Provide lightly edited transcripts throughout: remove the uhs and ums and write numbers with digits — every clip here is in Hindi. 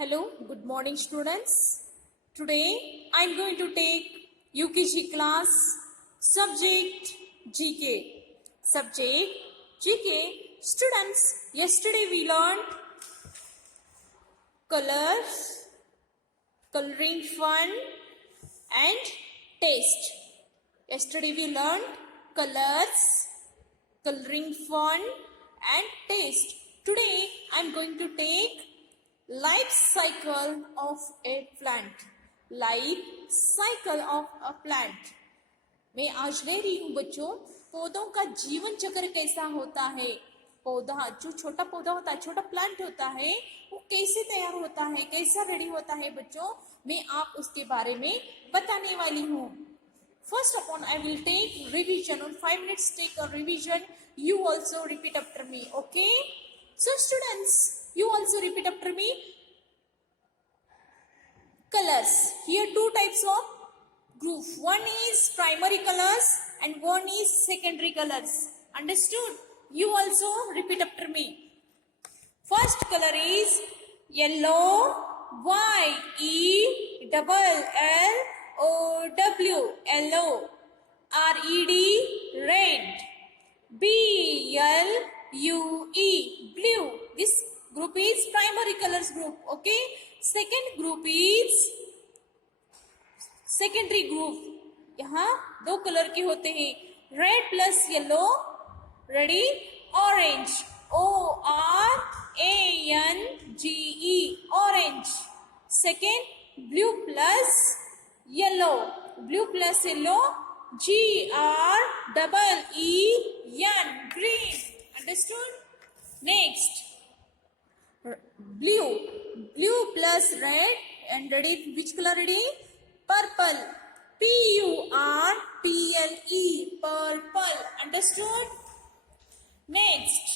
Hello, good morning students. Today I am going to take UKG class subject GK. Subject GK. Students, yesterday we learned colors, coloring fun and taste. Yesterday we learned colors, coloring fun and taste. Today I am going to take life cycle of a plant. Life cycle of a plant. मैं आज ले रही हूँ बच्चों पौधों का जीवन चक्र कैसा होता है। पौधा जो छोटा पौधा होता है, छोटा प्लांट होता है, वो कैसे तैयार होता है, कैसा रेडी होता है बच्चों, मैं आप उसके बारे में बताने वाली हूँ। First upon I will take revision. On 5 minutes take a revision. You also repeat after me. Okay? So students, you also repeat after me. Colors. Here two types of group. One is primary colors and one is secondary colors. Understood? You also repeat after me. First color is yellow. Y-E-L-L-O-W. Yellow. R-E-D. Red. B-L-U-E. Blue. This group is primary colors group. Okay. Second group is secondary group. यहाँ दो कलर के होते हैं, red plus yellow. Ready? Orange. O-R-A-N-G-E. Orange. Second blue plus yellow. Blue plus yellow. G-R-E-E-N. Green. Understood? Next blue. Blue plus red and ready. Which color ready? Purple. P-U-R-P-L-E. Purple. Understood? Next.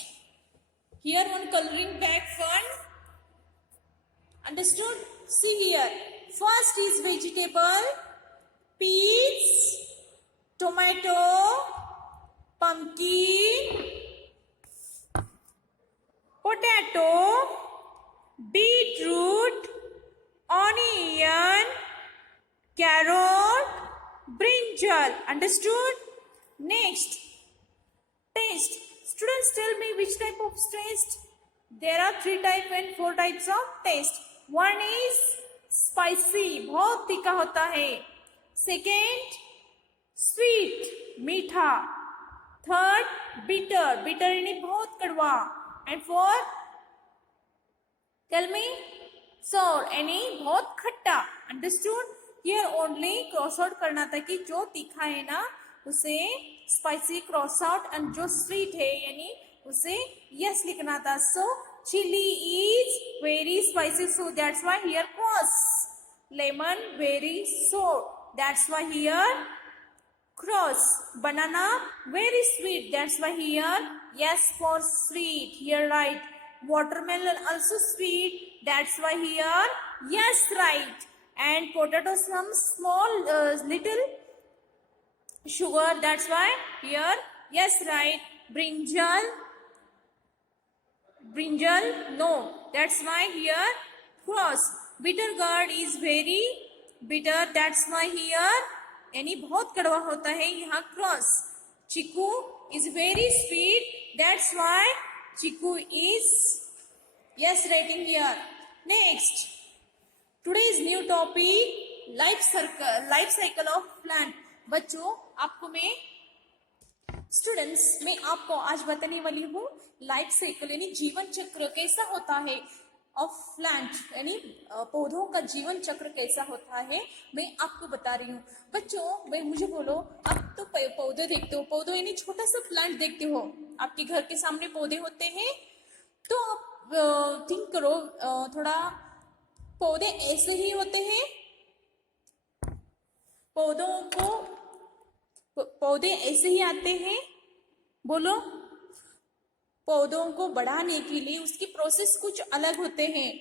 Here one coloring bag fun. Understood? See here. First is vegetable. Peas. Tomato. Pumpkin. Potato. Beetroot, onion, carrot, brinjal. Understood? Next, taste. Students, tell me which type of taste? There are 3 types and 4 types of taste. One is spicy, बहुत तीखा होता है. Second, sweet, मीठा. Third, bitter, bitter यानी बहुत कड़वा. And fourth, tell me, sour यानी बहुत खट्टा. Understood? Here only cross out करना था कि जो तीखा है ना उसे स्पाइसी क्रॉस आउट एंड जो स्वीट है यानी उसे यस लिखना था. So chilli is very spicy, so that's why here cross. Lemon very sour, that's why here cross. Banana very sweet, that's why here yes for sweet. Here right. Watermelon also sweet, that's why here yes right. And potato some small little sugar, that's why here yes right. Brinjal no, that's why here cross. Bitter gourd is very bitter, that's why here यानी बहुत कड़वा होता है, यहाँ cross. Chikoo is very sweet, that's why chiku is yes writing here. Next, today's new topic life cycle of plant. बच्चों आपको मैं स्टूडेंट्स मैं आपको आज बताने वाली हूँ लाइफ साइकिल यानी जीवन चक्र कैसा होता है ऑफ प्लांट यानी पौधों का जीवन चक्र कैसा होता है मैं आपको बता रही हूँ. बच्चों मैं मुझे बोलो, आप तो पौधे देखते हो, पौधे यानी छोटा सा प्लांट देखते हो, आपके घर के सामने पौधे होते हैं, तो आप थिंक करो थोड़ा, पौधे ऐसे ही होते हैं. पौधे ऐसे ही आते हैं. बोलो, पौधों को बढ़ाने के लिए उसकी प्रोसेस कुछ अलग होते हैं.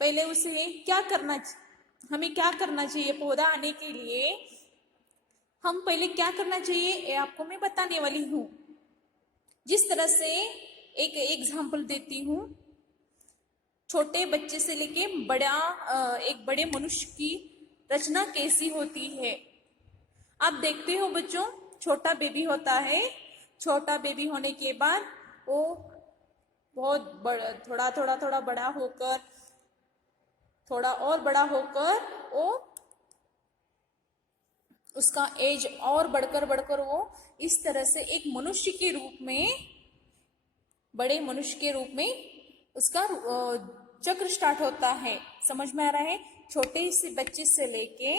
पहले उसे हमें क्या करना चाहिए पौधा आने के लिए, हम पहले क्या करना चाहिए ये आपको मैं बताने वाली हूँ. जिस तरह से एक एग्जाम्पल देती हूँ. छोटे बच्चे से लेके एक बड़े मनुष्य की रचना कैसी होती है। आप देखते हो बच्चों, छोटा बेबी होता है, छोटा बेबी होने के बाद वो बहुत बड़ा, थोड़ा बड़ा होकर, थोड़ा और बड़ा होकर वो उसका एज और बढ़कर बढ़कर वो इस तरह से एक मनुष्य के रूप में, बड़े मनुष्य के रूप में उसका चक्र स्टार्ट होता है। समझ में आ रहा है? छोटे से बच्चे से लेके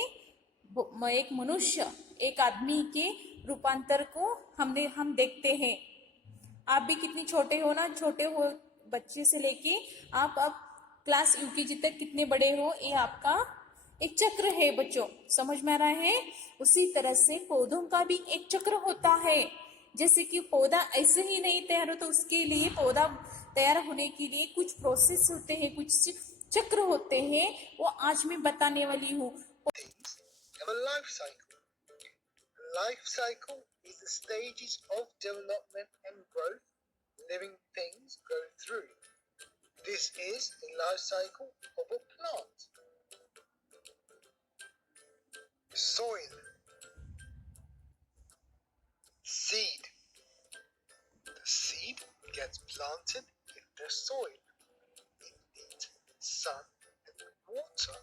एक मनुष्य, एक आदमी के रूपांतर को हम देखते हैं। आप भी कितने छोटे हो ना, छोटे हो बच्चे से लेके आप अब क्लास यूकेजी तक कितने बड़े हो, ये आपका एक चक्र है बच्चों। समझ में आ रहा है? उसी तरह से पौधों का भी एक चक्र होता है। जैसे कि पौधा ऐसे ही नहीं तैयार होता, उसके लिए पौधा तैयार होने के लिए कुछ प्रोसेस होते हैं, कुछ चक्र होते हैं, वो आज मैं बताने वाली हूँ। Have a life cycle. Life cycle is the stages of development and growth living things go through. This is the life cycle of a plant. Soil. Seed. The seed gets planted in the soil. It needs sun and water.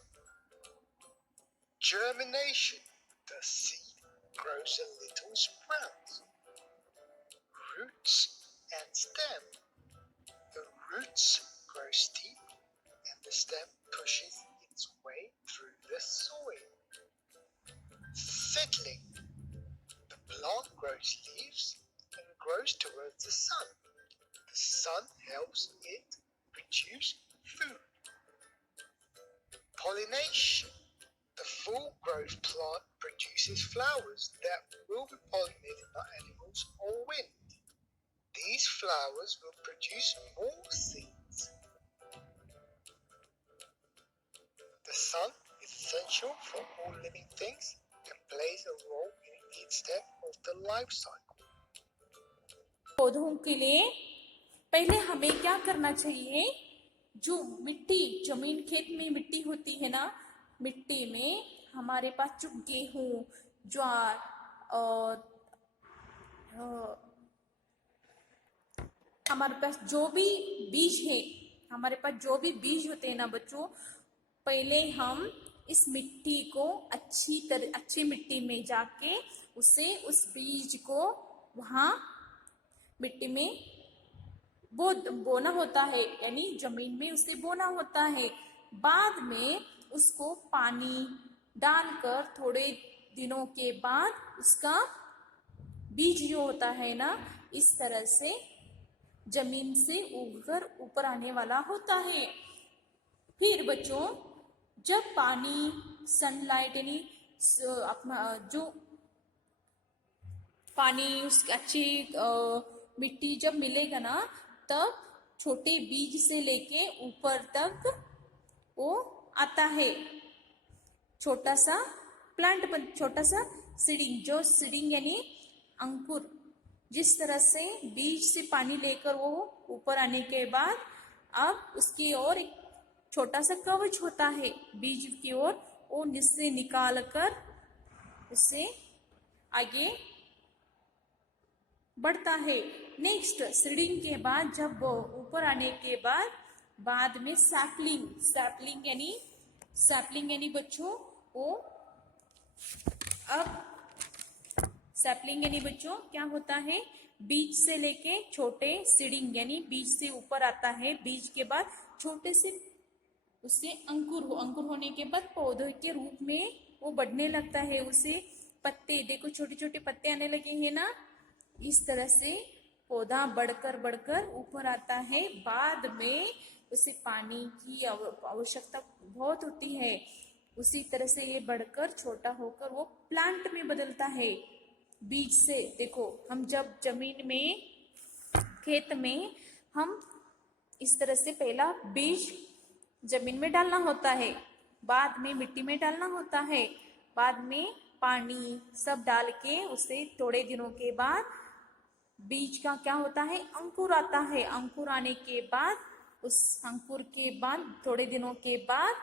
Germination. The seed grows a little sprout. Roots and stem. The roots grow steep and the stem pushes its way through the soil. Seedling. The plant grows leaves and grows towards the sun. The sun helps it produce food. Pollination. The full-growth plant produces flowers that will be pollinated by animals or wind. These flowers will produce more seeds. The sun is essential for all living things and plays a role in each step of the life cycle. पौधों के लिए पहले हमें क्या करना चाहिए? जो मिट्टी, जमीन, खेत में मिट्टी होती है ना, मिट्टी में हमारे पास जो गेहूं, ज्वार और हमारे पास जो भी बीज है, हमारे पास जो भी बीज होते हैं ना बच्चों, पहले हम इस मिट्टी को अच्छी मिट्टी में जाके उस बीज को वहाँ मिट्टी में बोना होता है, यानी जमीन में उसे बोना होता है। बाद में उसको पानी डालकर थोड़े दिनों के बाद उसका बीज जो होता है ना, इस तरह से जमीन से उगकर ऊपर आने वाला होता है। फिर बच्चों, जब पानी, सनलाइट, यानी जो पानी, उसकी अच्छी मिट्टी जब मिलेगा ना, तब छोटे बीज से लेके ऊपर तक वो आता है। छोटा सा प्लांट, छोटा सा सीडिंग, जो सीडिंग यानी अंकुर, जिस तरह से बीज से पानी लेकर वो ऊपर आने के बाद अब उसकी ओर एक छोटा सा कवच होता है बीज की ओर, वो जिससे निकाल कर उससे आगे बढ़ता है। नेक्स्ट, सीडिंग के बाद जब वो ऊपर आने के बाद में सैपलिंग यानी बच्चों वो अब सैपलिंग यानी बच्चों क्या होता है? बीज से लेके छोटे सीडिंग यानी बीज से ऊपर आता है, बीज के बाद छोटे से उससे अंकुर होने के बाद पौधे के रूप में वो बढ़ने लगता है। उसे पत्ते, देखो छोटे छोटे पत्ते आने लगे हैं ना, इस तरह से पौधा बढ़कर ऊपर आता है। बाद में उसे पानी की आवश्यकता बहुत होती है। उसी तरह से ये बढ़कर छोटा होकर वो प्लांट में बदलता है। बीज से, देखो हम जब जमीन में, खेत में हम इस तरह से पहला बीज जमीन में डालना होता है, बाद में मिट्टी में डालना होता है, बाद में पानी सब डाल के उसे थोड़े दिनों के बाद बीज का क्या होता है? अंकुर आता है। अंकुर आने के बाद उस अंकुर के बाद थोड़े दिनों के बाद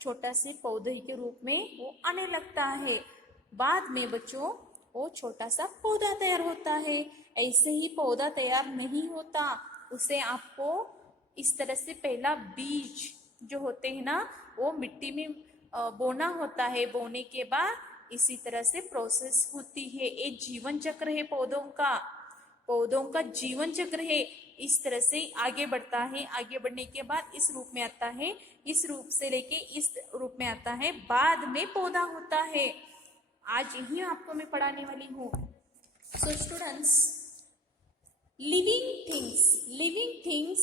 छोटा से पौधे के रूप में वो आने लगता है। बाद में बच्चों वो छोटा सा पौधा तैयार होता है। ऐसे ही पौधा तैयार नहीं होता, उसे आपको इस तरह से पहला बीज जो होते हैं ना वो मिट्टी में बोना होता है। बोने के बाद इसी तरह से प्रोसेस होती है। ये जीवन चक्र है पौधों का जीवन चक्र है। इस तरह से आगे बढ़ता है। आगे बढ़ने के बाद इस रूप में आता है, इस रूप से लेके इस रूप में आता है, बाद में पौधा होता है। आज यही आपको मैं पढ़ाने वाली हूँ। So students, living things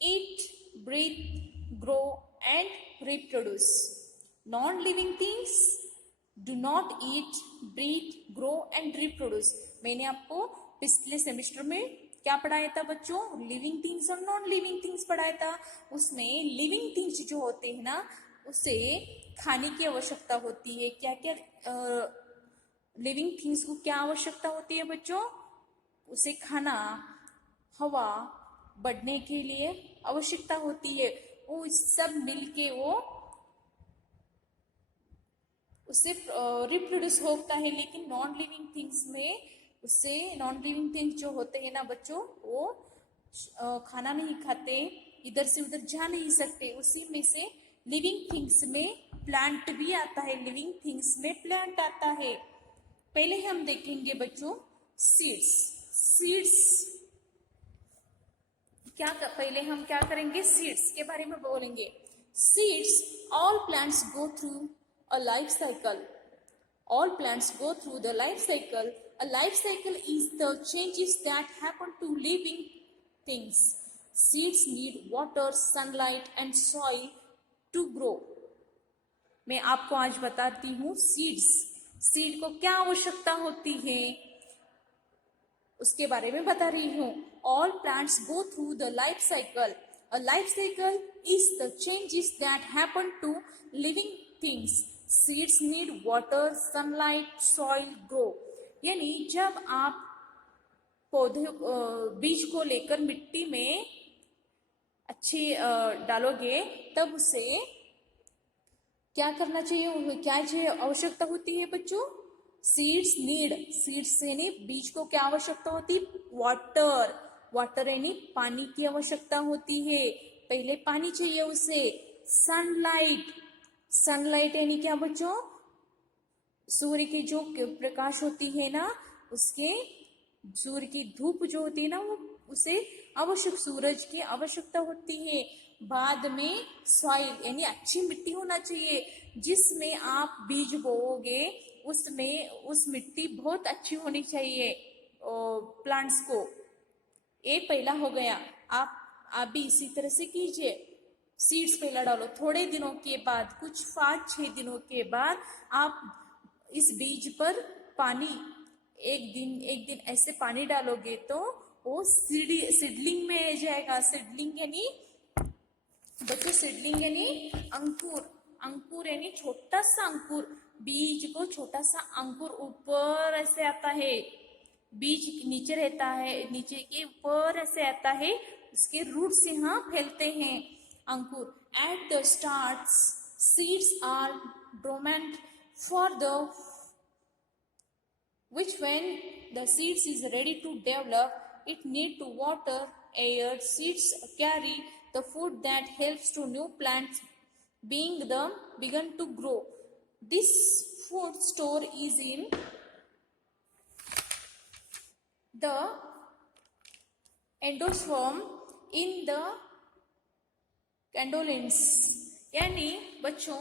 eat, breathe, grow and reproduce. Non-living things do not eat, breathe, grow and reproduce. मैंने आपको पिछले सेमेस्टर में क्या पढ़ाया था बच्चों? लिविंग थिंग्स और नॉन लिविंग थिंग्स पढ़ाया था। उसमें लिविंग थिंग्स जो होते हैं ना उसे खाने की आवश्यकता होती है। क्या क्या लिविंग थिंग्स को क्या आवश्यकता होती है बच्चों? उसे खाना, हवा, बढ़ने के लिए आवश्यकता होती है। वो सब मिलके वो उससे रिप्रोड्यूस होता है। लेकिन नॉन लिविंग थिंग्स में उससे नॉन लिविंग थिंग्स जो होते हैं ना बच्चों वो खाना नहीं खाते, इधर से उधर जा नहीं सकते। उसी में से लिविंग थिंग्स में प्लांट भी आता है। लिविंग थिंग्स में प्लांट आता है। पहले हम देखेंगे बच्चों सीड्स पहले हम क्या करेंगे? सीड्स के बारे में बोलेंगे। Seeds, all plants go through a life cycle. All plants go through the life cycle. A life cycle is the changes that happen to living things. Seeds need water, sunlight and soil to grow. मैं आपको आज बताती हूँ सीड को क्या आवश्यकता होती है उसके बारे में बता रही हूँ। All plants go through the life cycle. A life cycle is the changes that happen to living things. Seeds need water, sunlight, soil, grow. यानी जब आप पौधे बीज को लेकर मिट्टी में अच्छी डालोगे तब उसे क्या करना चाहिए? क्या चाहिए? आवश्यकता होती है बच्चों? सीड्स यानी बीज को क्या आवश्यकता होती है? वाटर यानी पानी की आवश्यकता होती है। पहले पानी चाहिए उसे। सनलाइट यानी क्या बच्चों? सूर्य की जो प्रकाश होती है ना उसके सूर्य की धूप जो होती है ना वो उसे आवश्यक सूरज की आवश्यकता होती है। बाद में सॉइल यानी अच्छी मिट्टी होना चाहिए जिसमें आप बीज बोओगे। उसमें उस मिट्टी बहुत अच्छी होनी चाहिए प्लांट्स को। ये पहला हो गया। आप भी इसी तरह से कीजिए। सीड्स पहला डालो। थोड़े दिनों के बाद, कुछ 5-6 दिनों के बाद आप इस बीज पर पानी एक दिन ऐसे पानी डालोगे तो वो सीडलिंग में आ जाएगा। सीडलिंग यानी बच्चों सीडलिंग यानी अंकुर यानी छोटा सा अंकुर। बीज को छोटा सा अंकुर ऊपर ऐसे आता है। बीज नीचे रहता है, नीचे के ऊपर ऐसे आता है। उसके रूट से यहाँ फैलते हैं अंकुर। At the starts, seeds are dormant for which when the seeds is ready to develop, it need to water, air. Seeds carry the food that helps to new plants begun to grow. This food store is in the endosperm in the कैंडोलेंस। यानी बच्चों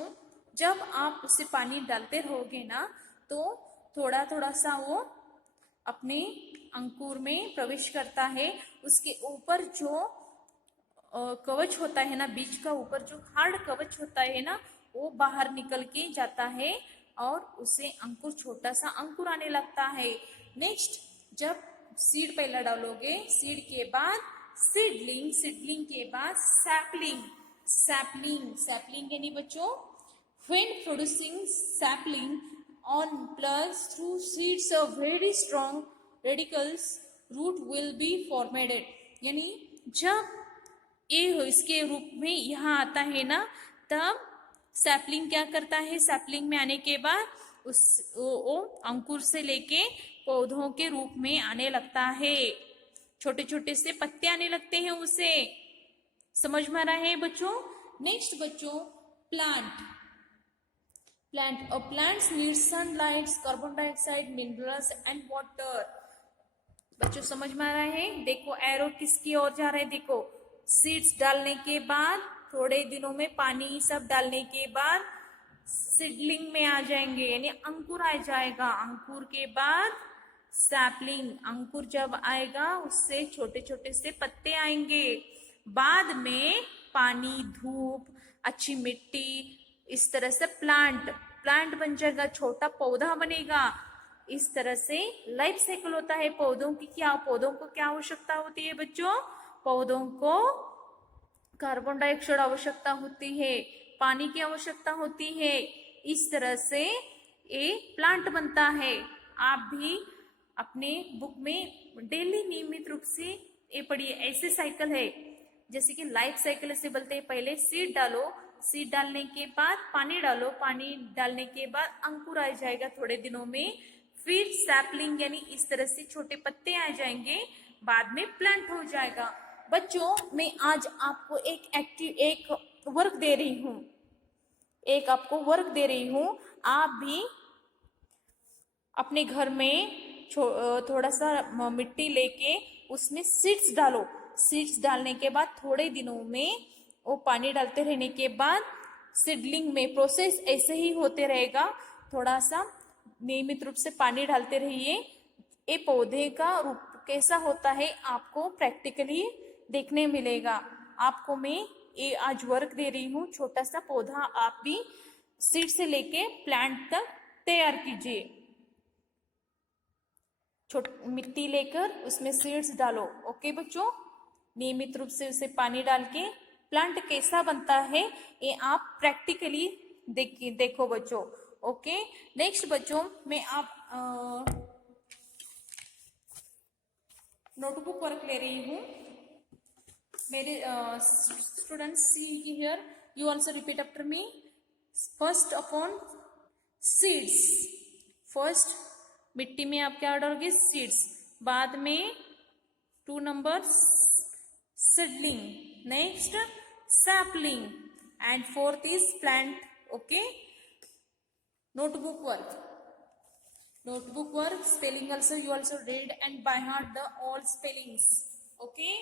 जब आप उससे पानी डालते रहोगे ना तो थोड़ा थोड़ा सा वो अपने अंकुर में प्रवेश करता है। उसके ऊपर जो कवच होता है ना, बीज का ऊपर जो हार्ड कवच होता है ना वो बाहर निकल के जाता है और उसे अंकुर, छोटा सा अंकुर आने लगता है। नेक्स्ट जब सीड पहला डालोगे, सीड के बाद सीडलिंग के बाद सैपलिंग यानी बच्चों when producing sapling on plants through seeds of very strong radicals root will be formed। यानी जब ए इसके रूप में यहाँ आता है ना, तब सैपलिंग क्या करता है, सैपलिंग में आने के बाद वो अंकुर से लेके पौधों के रूप में आने लगता है, छोटे छोटे से पत्ते आने लगते हैं उसे। समझ में आ रहा है बच्चों? नेक्स्ट बच्चों, plant. Plant, plants need sunlight, carbon dioxide, minerals and water. बच्चों समझ में आ रहा है? देखो एरो किसकी ओर जा रहा है, देखो सीड्स डालने के बाद थोड़े दिनों में पानी सब डालने के बाद सीडलिंग में आ जाएंगे, यानी अंकुर आ जाएगा। अंकुर के बाद सैपलिंग, अंकुर जब आएगा उससे छोटे छोटे से पत्ते आएंगे, बाद में पानी, धूप, अच्छी मिट्टी, इस तरह से प्लांट बन जाएगा, छोटा पौधा बनेगा। इस तरह से लाइफ साइकिल होता है पौधों की। पौधों को क्या आवश्यकता होती है बच्चों? पौधों को कार्बन डाइऑक्साइड आवश्यकता होती है, पानी की आवश्यकता होती है। इस तरह से ये प्लांट बनता है। आप भी अपने बुक में डेली नियमित रूप से ये पढ़िए। ऐसे साइकिल है, जैसे कि लाइफ साइकिल ऐसे बोलते हैं, पहले सीड डालो, सीड डालने के बाद पानी डालो, पानी डालने के बाद अंकुर आ जाएगा थोड़े दिनों में, फिर सैपलिंग यानी इस तरह से छोटे पत्ते आ जाएंगे, बाद में प्लांट हो जाएगा। बच्चों मैं आज आपको एक वर्क दे रही हूँ, आप भी अपने घर में थोड़ा सा मिट्टी लेके उसमें सीड्स डालो। सीड्स डालने के बाद थोड़े दिनों में वो पानी डालते रहने के बाद सीडलिंग में प्रोसेस ऐसे ही होते रहेगा। थोड़ा सा नियमित रूप से पानी डालते रहिए। ये पौधे का रूप कैसा होता है आपको प्रैक्टिकली देखने मिलेगा। आपको मैं ये आज वर्क दे रही हूँ, छोटा सा पौधा आप भी सीड से लेके प्लांट तक तैयार कीजिए। मिट्टी लेकर उसमें सीड्स डालो। ओके बच्चों, नियमित रूप से उसे पानी डाल के प्लांट कैसा बनता है ये आप प्रैक्टिकली देखो बच्चों। ओके, नेक्स्ट बच्चों मैं आप नोटबुक वर्क ले रही हूँ। मेरे students see here, you also repeat after me. First upon seeds, first मिट्टी में आप क्या डालोगे? सीड्स। बाद में 2 number seedling, next sapling, and 4th is plant. Okay, notebook work, spelling also you also read and by heart the all spellings. Okay,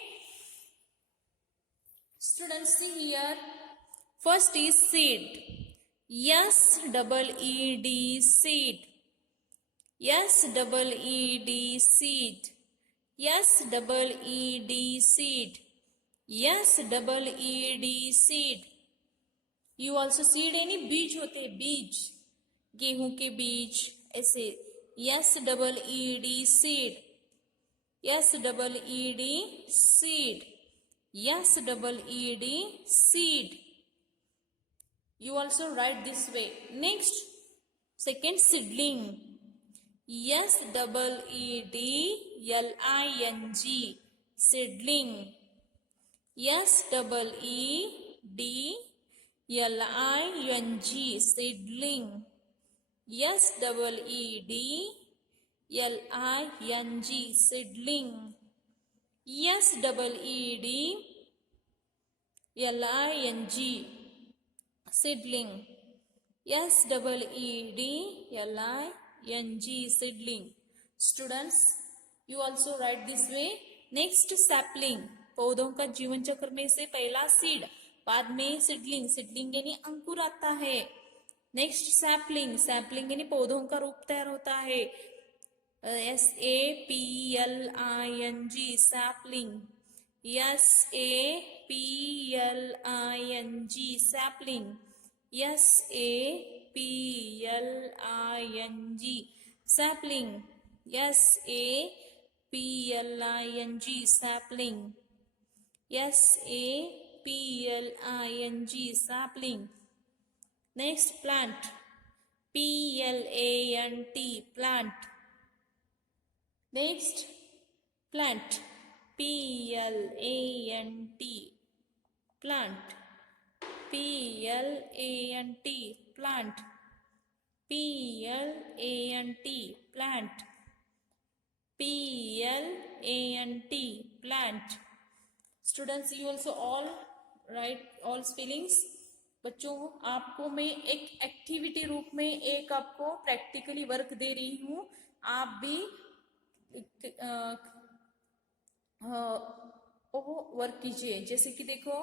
students see here, first is seed, S double E D, seed, S double E D, seed, S double E D, seed, S double E D, seed. You also seed any बीज होते हैं, बीज, गेहूं के बीज ऐसे। S double E D, seed, S double E D, seed, S double E D, seed. You also write this way. Next, second seedling, S double E D L I N G, seedling, S double E D L I N G, seedling, S double E D L I N G, seedling, S double E D L I N G, seedling, S double E D L I N G, seedling. Students, you also write this way. Next, sapling, पौधों का जीवन चक्र में से पहला सीड, बाद में सीडलिंग, सीडलिंग यानी अंकुर आता है। नेक्स्ट सैपलिंग, सैपलिंग यानी पौधों का रूप तैयार होता है, SAPLING, sapling, SAPLING, sapling, SAPLING, sapling, SAPLING, sapling, SAPLING, sapling. Next, plant, PLANT, plant. Next, plant, PLANT, plant. P-L-A-N-T, plant. P-L-A-N-T, plant. P-L-A-N-T, plant. Students, you also all write all spellings. बच्चों, आपको मैं एक एक्टिविटी रूप में एक आपको प्रैक्टिकली वर्क दे रही हूँ. आप भी वो वर्क कीजिए. जैसे कि देखो,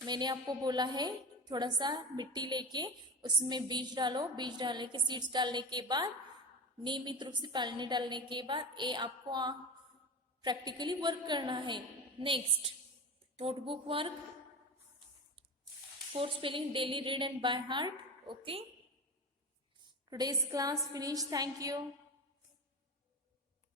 मैंने आपको बोला है थोड़ा सा मिट्टी लेके उसमें बीज डालो. बीज डालने के, सीड्स डालने के बाद, नियमित रूप से पानी डालने के बाद ये आपको प्रैक्टिकली वर्क करना है. Next, notebook work for spelling, daily read and by heart. Okay, today's class finished. Thank you.